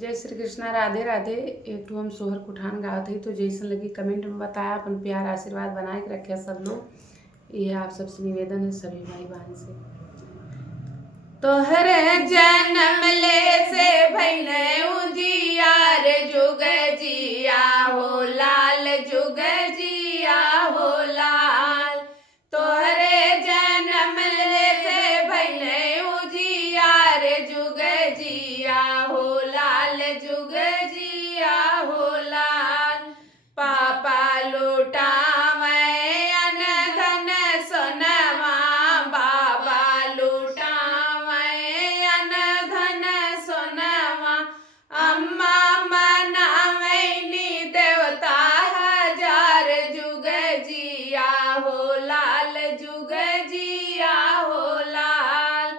जय श्री कृष्णा, राधे राधे। एक ठो हम सोहर कुठान गावत हई, तो जैसन लगी कमेंट में बताया। अपन प्यार आशीर्वाद बनाए के रखे सब लोग। ये आप सबसे निवेदन है, सभी भाई बहन से। तोहर जन्म ले से भइले उजियार, जुग जिया हो लाल, जुग जिया हो लाल। तोहरे जन्म ले से भइले उजियार, जुग जिया हो लाल, जुग जिया हो लाल। पापा लुटावे अन धन सोनवा, बाबा लुटावे अन धन सोनवा। अम्मा मनावैनी देवता हजार, जुग जिया हो लाल, जुग जिया हो लाल।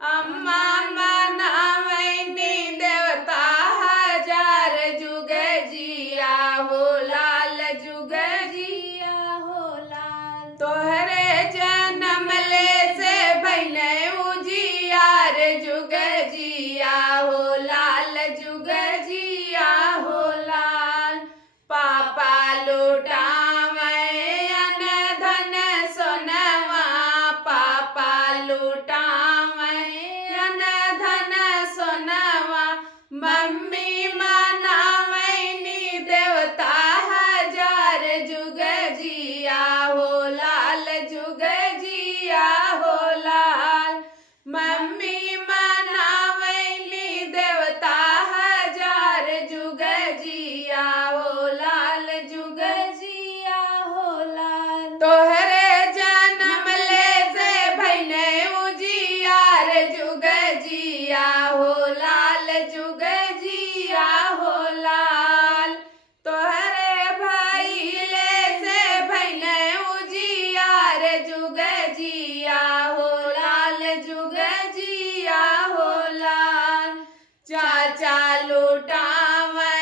अम्मा मनावैनी देवता हजार, जुग जिया हो लाल, जुग जिया हो लाल। तोहरे जन्म ले से भइले उजियार, जुग जिया हो लाल, जुग जिया हो लाल। पापा लुटावे अन धन सोनवा, पापा लुटावे अन धन सोनवा। मम्मी मनावैनी देवता हजार, जुग जिया हो लाल, जुग जिया हो लाल। मम्मी मनावैनी देवता हजार, जुग जिया हो लाल, जुग जिया हो लाल। तोहरे जन्म ले से भइले उजियार, जुग जिया हो लाल, जुग जिया हो लाल। तोहरे भइले से भइले उजियार, जुग जिया हो लाल, जुग जिया हो लाल। चाचा लुटावे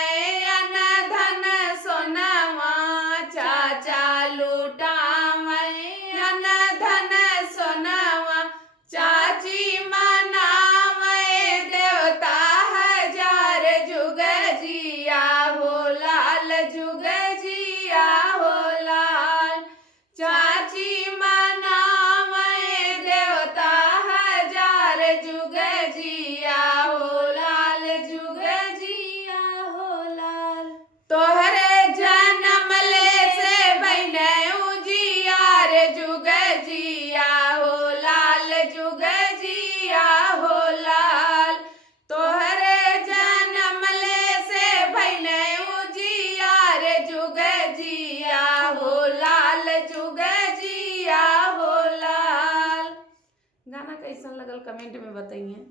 अन धन सोनवा, चाचा लुटावे अन धन सोनवा। चाची मनावे देवता हजार, जुग जिया हो लाल, जुग जिया हो लाल। चाची मनावे देवता हजार, जुग जिया हो लाल, जुग जिया हो लाल। तोहरे जन्म ले से भइले उजियार, जुग जिया हो लाल, जुग जिया हो लाल। तोहरे जन्म ले से भइले उजियार, जुग जिया हो लाल, जुग जिया हो लाल। गाना कैसन लगल कमेंट में बताइए।